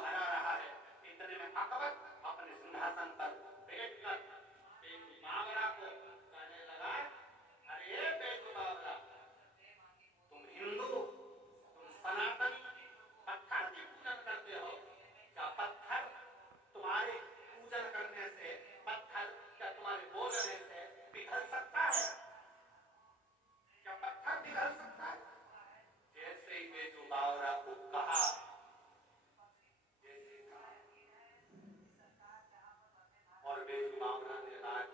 हरा रहा है। इतने में अकबर अपने सिंहासन पर बैठकर बेजू बावरा को कहने लगा, अरे बेजू बावरा, तुम हिंदू, तुम सनातनी पत्थर की पूजन करते हो, क्या पत्थर तुम्हारे पूजन करने से, पत्थर क्या तुम्हारे बोलने से पिघल सकता है? क्या पत्थर पिघल सकता है? जैसे ही बेजू बावरा को कहा, और बेजू बावरा ने रात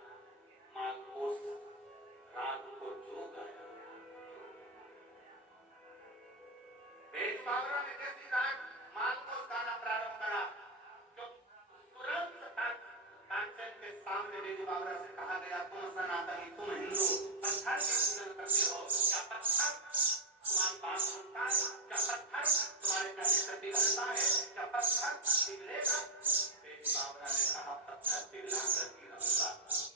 मालकोस रात को जो गाया, बेजू बावरा ने जैसी रात मालकोस गाना प्रारंभ करा, जो तुरंत तानसेन के सामने बेजू बावरा से कहा गया, तुम सनातनी, तुम हिंदू, पत्थर की पूजन करते हो, क्या पत्थर तुम्हारी बात सुनता है? क्या पत्थर तुम्हारे कहने से पिघलता है? क्या पत्थर पिघलेगा? बेजू बावरा ने कहा, पत्थर पिघला कर ही रहूंगा।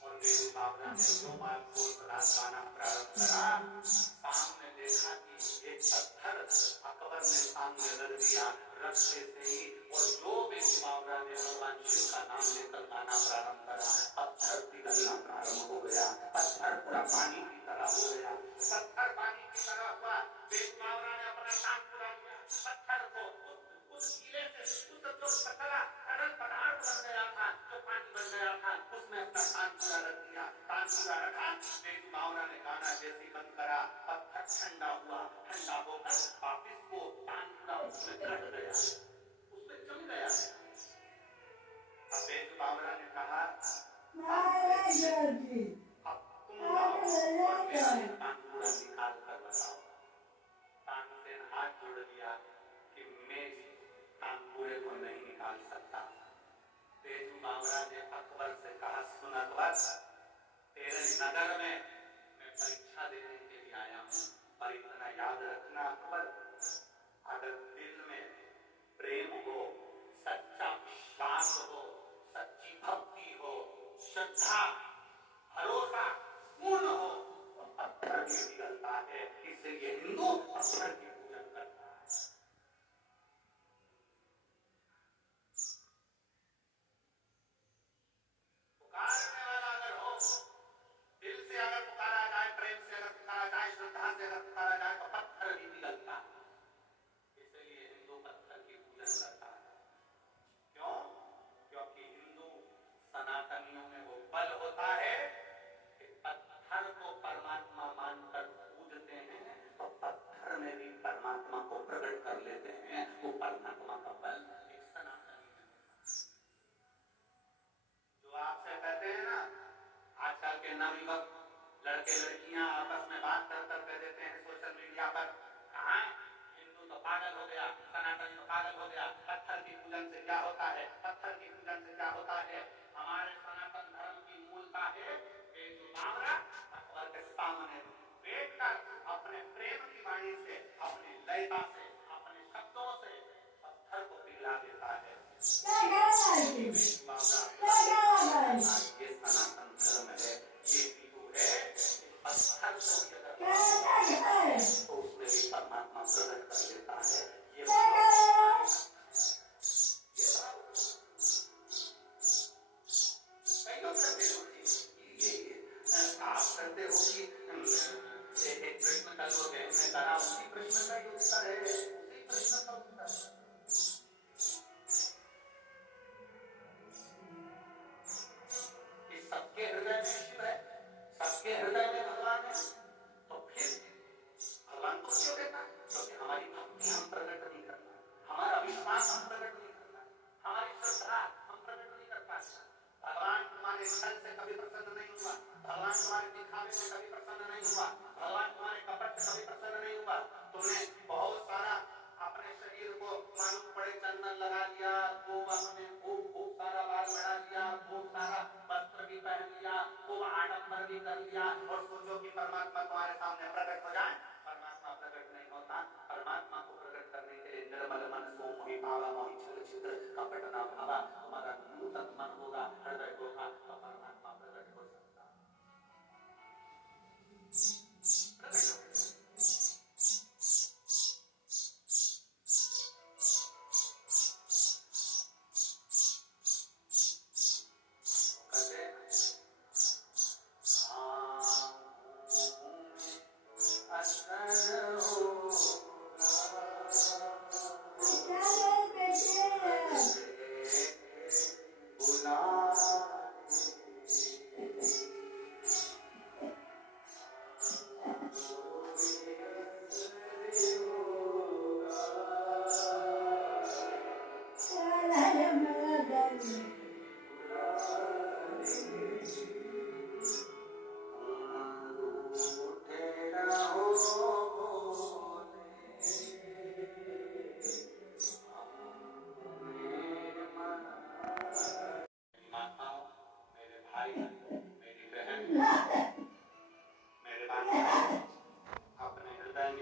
और बेजू बावरा ने जो मालकोस रात गाना प्रारंभ करा, सामने देखा कि एक पत्थर अकबर ने सामने रख दिया रस्ते से ही, और जो बेजू बावरा ने भगवान शिव का नाम लेकर गाना प्रारंभ करा, पत्थर पिघलना प्रारंभ हो गया। पत्थर पूरा पानी की तरह हो गया। पत्थर पानी की तरह हुआ। बेजू बावरा ने अपना काम पूरा किया। पत्थर को उस कीले से, उस जो पतला तरल पदार्थ बन गया था, जो पानी बन गया था, उसमें अपना कान पूरा रख दिया। कान पूरा रखा। बेजू बावरा ने गाना जैसे बंद करा, पत्थर ठंडा हुआ। ठंडा होकर वापिस वो कान पूरा उसमें कट गया, उसमें जम गया। अब बेजू बावरा ने कहा, अब तुम लाओ और मेरा कान पूरा निकाल कर बताओ। तानसेन हाथ जोड़ लिया कि मैं कान पूरे को नहीं निकाल सकता। बेजू बावरा ने अकबर से कहा, सुन अकबर, तेरे नगर में मैं परीक्षा देने के लिए आया हूँ, पर इतना याद रखना अकबर, अगर दिल में प्रेम हो, सच्चा विश्वास हो, सच्ची भक्ति हो, श्रद्धा, भरोसा पूर्ण हो, तो पत्थर भी पिघलता है। इसलिए हिंदू पत्थर की पूजन करता है। पुकारने वाला अगर हो, दिल से अगर पुकारा जाए, प्रेम से अगर पुकारा जाए, श्रद्धा से अगर पुकारा जाए, तो पत्थर भी पिघलता है। इसलिए हिंदू पत्थर की पूजन करता है। क्यों? क्योंकि हिंदू सनातनियों में वो बल होता है कि पत्थर को परमात्मा मानकर पूजते हैं, तो पत्थर में भी परमात्मा को प्रकट कर लेते हैं। वो परमात्मा का बल एक सनातनी में होता है। जो आपसे कहते हैं ना, आजकल के नवयुवक लड़के लड़कियां आपस में बात कर देते हैं सोशल मीडिया पर, कहाँ हिंदू तो पागल हो गया, सनातनी तो पागल हो गया, पत्थर की पूजन से क्या होता है, पत्थर की पूजन से क्या होता है। हमारे सनातन धर्म की मूलता है, बेजू बावरा अकबर के सामने बैठकर अपने प्रेम की वाणी से, अपनी लयता से, अपने शब्दों से पत्थर को पिघला देता है। बेजू बावरा ये सनातन धर्म है, ये हिंदू है। पत्थर को तो उसमें भी परमात्मा प्रकट कर देता है। ये कई लोग करते हो, आप करते हो कि एक प्रश्न का लोग है, मैं करा उसी प्रश्न का ही उत्तर है, उसी प्रश्न का उत्तर। सबके हृदय में शिव है, सबके हृदय में भगवान है, तो फिर भगवान को क्यों देता? क्योंकि हमारी भक्ति हम प्रकट नहीं करना, हमारा विश्वास हम प्रकट नहीं करना, हमारी श्रद्धा हम प्रकट नहीं कर पाते। भगवान तुम्हारे छल से कभी प्रसन्न नहीं हुआ, भगवान तुम्हारे दिखावे से कभी प्रसन्न नहीं हुआ, भगवान तुम्हारे कपट से कभी प्रसन्न नहीं हुआ। तुमने बहुत सारा अपने शरीर को मालूम पड़े चंदन लगा लिया, खूब अपने खूब सारा बाल बढ़ा लिया, खूब सारा वस्त्र भी पहन लिया, खूब आडंबर भी कर लिया, और सोचो कि परमात्मा तुम्हारे सामने प्रकट हो जाए। परमात्मा प्रकट नहीं होता। परमात्मा को प्रकट करने के लिए निर्मल मन सो मोहि पावा मोहि छल छिद्र कपट न भावा, तुम्हारा नूतन मन होगा, हृदय होगा, तो परमात्मा प्रकट हो सकता है।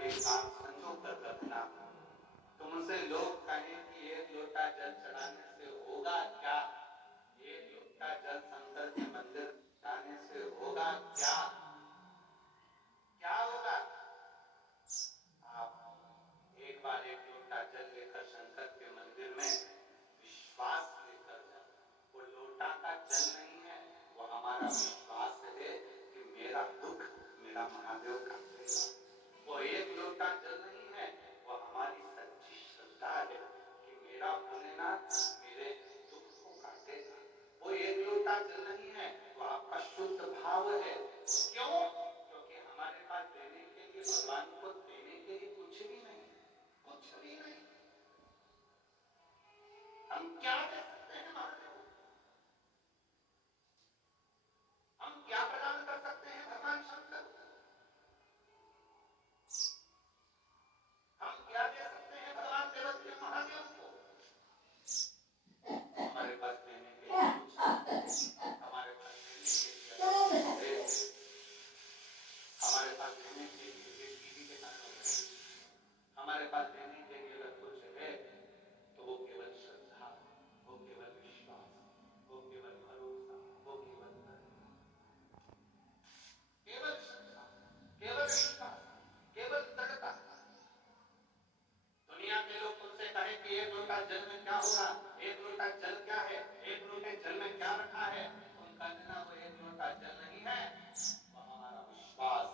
एक आप संजोग कर रखना, तुमसे लोग कहें कि एक लोटा जल चढ़ाने से होगा क्या, एक लोटा जल शंकर के मंदिर जाने से होगा क्या, क्या होगा? आप एक बार एक लोटा जल लेकर शंकर के मंदिर में विश्वास लेकर जाओ। वो लोटा का जल नहीं है, वो हमारा विश्वास है कि मेरा दुख मेरा महादेव काटेगा। वो एक लोटा जल नहीं है, वो हमारी सच्ची श्रद्धा है कि मेरा भोलेनाथ मेरे दुख को काटेगा। वो एक लोटा जल नहीं है, वो आपका शुद्ध भाव है। क्यों? क्योंकि हमारे पास देने के लिए, भगवान को देने के लिए कुछ भी नहीं, कुछ भी नहीं। हम क्या दे सकते हैं महादेव को? हम क्या प्रदान कर सकते हैं भगवान शंकर को? हम क्या दे सकते हैं भगवान देवत्य महादेव को? हमारे पास देने के लिए कुछ नहीं। हमारे पास देने के लिए हमारे पास देने के लिए एक टीवी के साथ हमारे पास देने के लिए अगर कुछ है तो वो केवल श्रद्धा, वो केवल विश्वास, वो केवल भरोसा, वो केवल केवल श्रद्धा, केवल विश्वास, केवल दृढ़ता। दुनिया के लोग तुमसे कहे कि एक लोटा जल में क्या होगा, एक लोटा जल क्या है, एक लोटे जल में क्या रखा है, तुम कह देना वो एक लोटा जल नहीं है, वो हमारा विश्वास,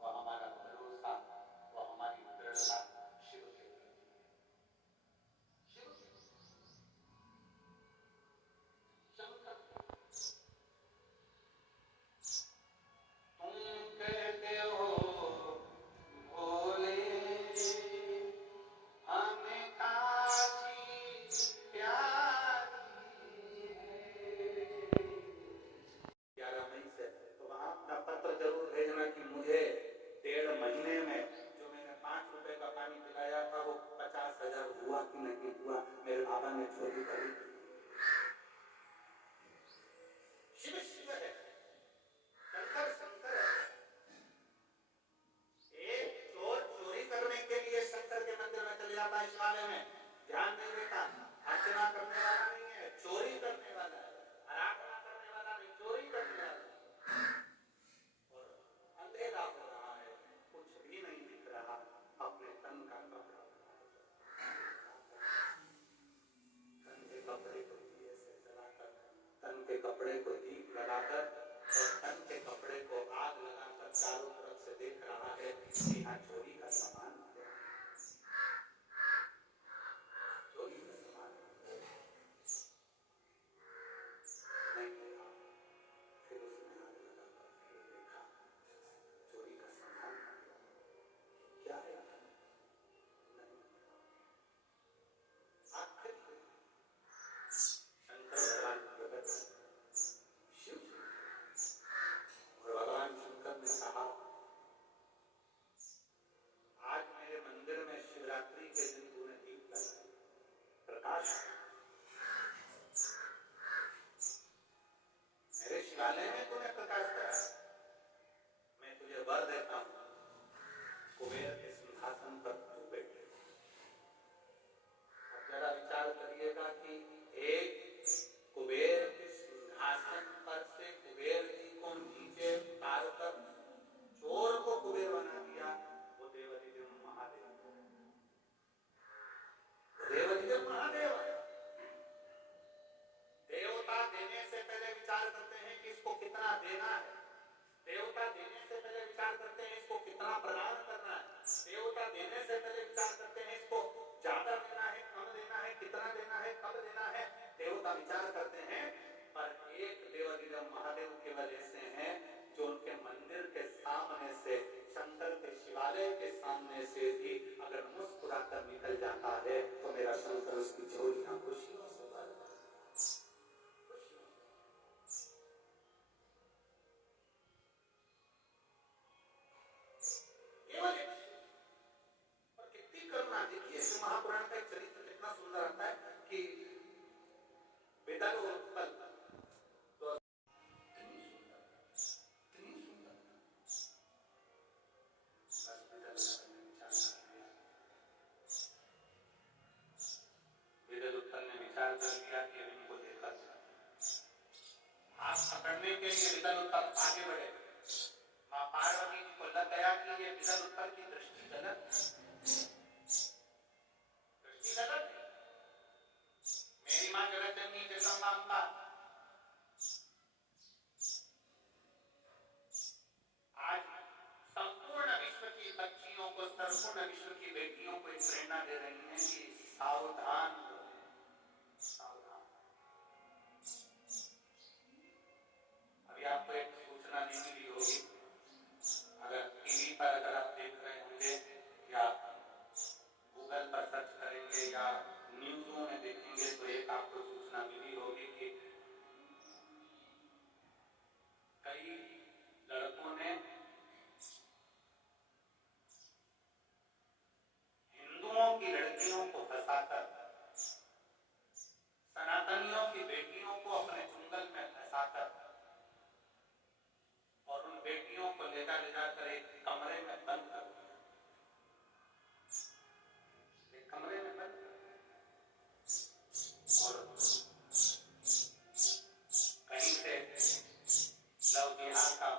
वो हमारा भरोसा, वो हमारी दृढ़ता शिव के प्रति है। शिव के शंकर, तुम कहते हो भोले हमें काशी प्यारी है। 11 मई से तो वहां अपना पत्र जरूर भेजना कि मुझे 1.5 महीने में जो मैंने 5 रुपए का पानी पिलाया था वो 50,000 हुआ कि नहीं हुआ, मेरे बाबा ने चोरी करी। शिव शिव है, शंकर शंकर है। एक चोर चोरी करने के लिए शंकर के मंदिर में चले जाता है, इस वाले में ध्यान नहीं देता, अर्चना करने वाला नहीं है, चोरी करने वाला है, आराधना करने वाला नहीं, चोरी करने वाला है। और अंधेरा हो रहा है, कुछ भी नहीं दिख रहा, अपने तन का कपड़ा तन के कपड़े को दिए से जलाकर, तन के कपड़े को दीप लगाकर और तन के कपड़े को आग लगाकर चारों तरफ से देख रहा है कि यहाँ चोरी का सामान है, चोरी का सामान नहीं देखा। फिर उसने आग लगाकर फिर देखा, चोरी का सामान क्या है नहीं। आखिर शंकर भगवान प्रकट, शिव और भगवान शंकर ने कहा जगदुत्तर की दृष्टि गलत है, दृष्टि गलत है। मेरी मां जगत जननी जगदम्बा आज संपूर्ण विश्व की बच्चियों को, संपूर्ण विश्व की बेटियों को एक प्रेरणा दे रही है कि सावधान सावधान। अभी आपको एक सूचना नहीं मिली होगी, अगर टीवी पर अगर आप देख रहे होंगे या गूगल पर सर्च करेंगे या न्यूज़ों में देखेंगे तो एक आपको सूचना मिली होगी कि कई लड़कों ने हिंदुओं की लड़कियों को फंसाकर, सनातनियों की बेटियों को अपने चुंगल में फंसाकर और उन बेटियों को ले जाकर एक कमरे में बंद कर दिया, एक कमरे में बंद कर दिया। और कहीं से लव जिहाद का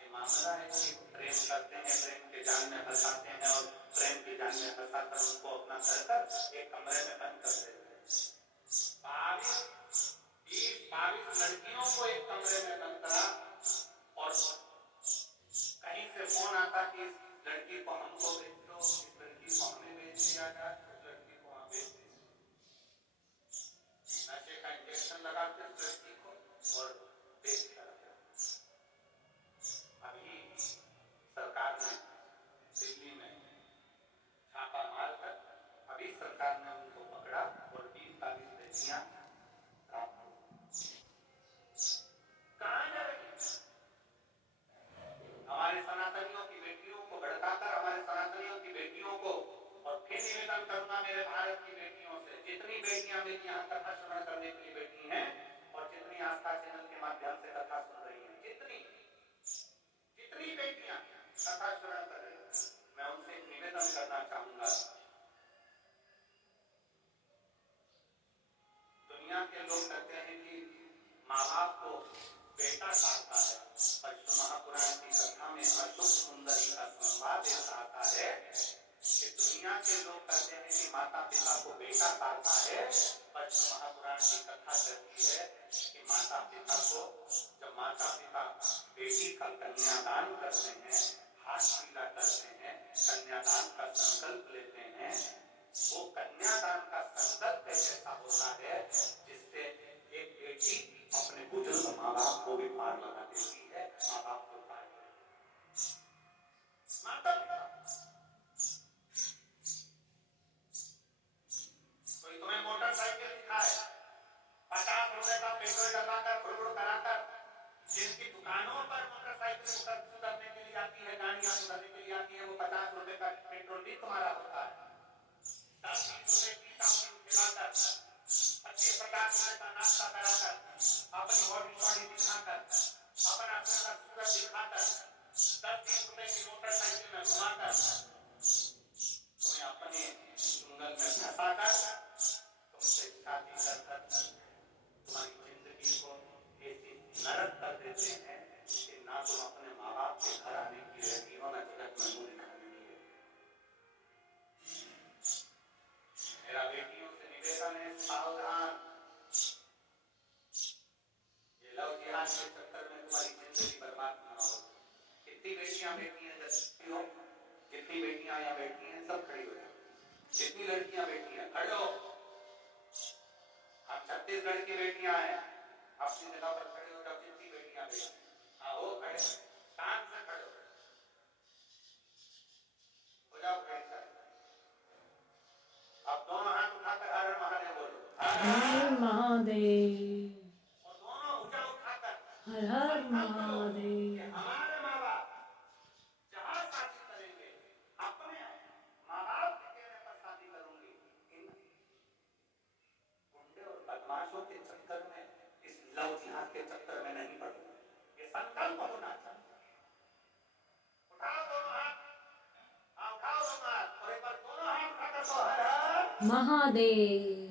ये मामला है कि प्रेम करते हैं, प्रेम के जाल में फंसाते हैं और प्रेम के जाल में फंसाकर उनको अपना कर एक कमरे में बंद कर देते हैं। 22 लड़कियों को एक कमरे में बंद करा और कहीं से फोन आता कि इस लड़की को हमको भेज दो, इस लड़की को हमें भेज दिया जाए, इस लड़की को वहां भेज दो। नशे का इंजेक्शन लगाते उस लड़की को और भेज दिया। अभी सरकार ने दिल्ली में छापा मारकर अभी सरकार ने उनको पकड़ा और 20-22 लड़कियां प्राप्त हो। कहां जा रही? हमारे सनातनियों की बेटियों को भड़काकर, हमारे सनातनियों की बेटियों को, और फिर निवेदन करूंगा मेरे भारत की बेटियों से, जितनी बेटियां मेरी यहाँ कथा श्रवण करने के लिए बैठी हैं और जितनी आस्था चैनल के माध्यम से कथा सुन रही हैं, जितनी बेटियां कथा श्रवण कर रही हैं, मैं उनसे निवेदन करना चाहूंगा, दुनिया के लोग कहते हैं कि माँ बाप को बेटा काटता है, पर महापुराण की कथा में अशोक सुंदरी का संवाद ऐसा आता है कि दुनिया के लोग कहते हैं कि माता पिता को बेटा काटता है, पर महापुराण की कथा कहती है कि माता पिता को, जब माता पिता बेटी का कन्यादान करते हैं, हाथ पीला करते हैं, कन्यादान का संकल्प लेते हैं, वो कन्यादान का संकल्प ऐसा होता है जिससे एक बेटी अपने बुजुर्ग माँ बाप को भी पार लगा देती है, माँ बाप को पार माता पिता। कोई तुम्हें मोटरसाइकिल दिखाए, 50 रुपए का पेट्रोल डलवाकर फुड़फुड़ कराकर, जिनकी दुकानों पर मोटरसाइकिल सुधरने के लिए आती है, गाड़ियां सुधरने के लिए आती है, वो 50 रुपए का पेट्रोल भी तुम्हारा होता है। 10-20 रुपए की चाउमीन खिलाकर, 25-50 रुपए का नाश्ता कराकर, अपनी बॉडी दिखाकर, अपना सूरत दिखाकर, 10-20 रुपए की मोटरसाइकिल में घुमाकर तुम्हें अपने चुंगल में फंसाकर तुमसे शादी कर तुम्हारी जिंदगी को ऐसी नरक कर देते हैं कि ना तुम अपने माँ बाप के घर आने की रहती हो, ना जगत में मुंह दिखाने की रहती। मेरा बेटियों से निवेदन है, सावधान। ये लव जिहाद के चक्कर में तुम्हारी जिंदगी बर्बाद ना हो। कितनी बेटियां बैठी हैं, जितनी बेटियां यहाँ बैठी हैं, सब खड़ी हो जाओ। जितनी लड़कियां बैठी हैं खड़े हो। हम छत्तीसगढ़ की बेटियां हैं, अपनी जगह पर खड़े हो जाओ। जितनी बेटियां बैठी आओ खड़े, शान से खड़े हो जाओ, खड़े सर। अब दोनों हाथ उठाकर हर हर महादेव बोलो, हर हर महादेव, और दोनों भुजा उठाकर हर हर महादेव। हमारे माँ बाप जहाँ शादी करेंगे, अपने माँ बाप के कहने पर शादी करूंगी। इन गुंडे और बदमाशों के चक्कर में, इस लव जिहाद के चक्कर में नहीं पड़ूंगी। ये संकल्प होना चाहिए। उठाओ दोनों हाथ, उठाओ दोनों हाथ, और एक बार दोनों हाथ उठाकर तो हर हर महादेव।